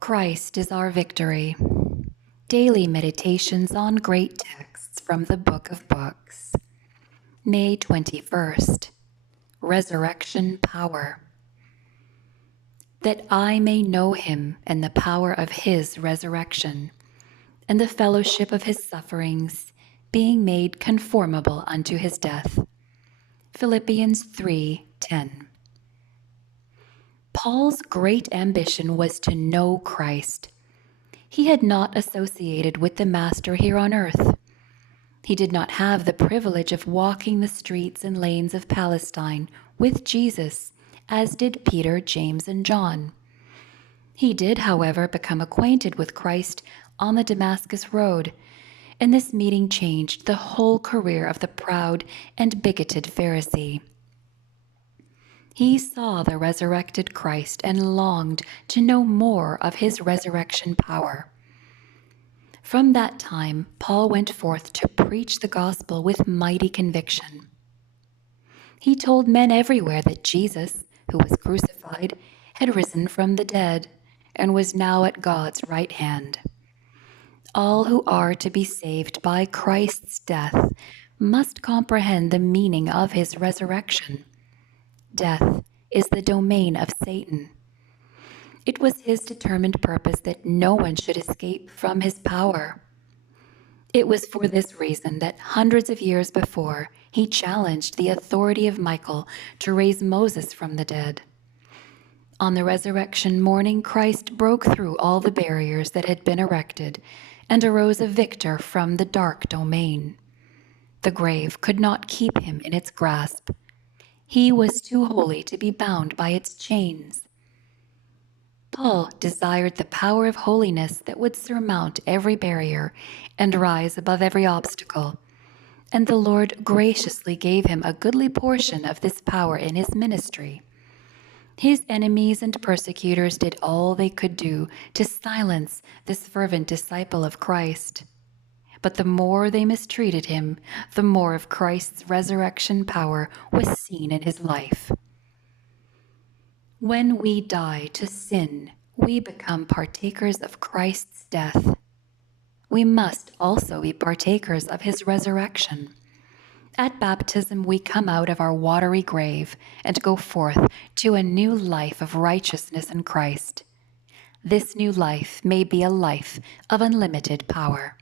Christ is our victory. Daily meditations on great texts from the Book of Books. May 21st. Resurrection Power. That I may know him and the power of his resurrection, and the fellowship of his sufferings, being made conformable unto his death. Philippians 3:10. Paul's great ambition was to know Christ. He had not associated with the Master here on earth. He did not have the privilege of walking the streets and lanes of Palestine with Jesus, as did Peter, James, and John. He did, however, become acquainted with Christ on the Damascus road, and this meeting changed the whole career of the proud and bigoted Pharisee. He saw the resurrected Christ and longed to know more of his resurrection power. From that time, Paul went forth to preach the gospel with mighty conviction. He told men everywhere that Jesus, who was crucified, had risen from the dead and was now at God's right hand. All who are to be saved by Christ's death must comprehend the meaning of his resurrection. Death is the domain of Satan. It was his determined purpose that no one should escape from his power. It was for this reason that hundreds of years before, he challenged the authority of Michael to raise Moses from the dead. On the resurrection morning, Christ broke through all the barriers that had been erected and arose a victor from the dark domain. The grave could not keep him in its grasp. He was too holy to be bound by its chains. Paul desired the power of holiness that would surmount every barrier and rise above every obstacle, and the Lord graciously gave him a goodly portion of this power in his ministry. His enemies and persecutors did all they could do to silence this fervent disciple of Christ. But the more they mistreated him, the more of Christ's resurrection power was seen in his life. When we die to sin, we become partakers of Christ's death. We must also be partakers of his resurrection. At baptism, we come out of our watery grave and go forth to a new life of righteousness in Christ. This new life may be a life of unlimited power.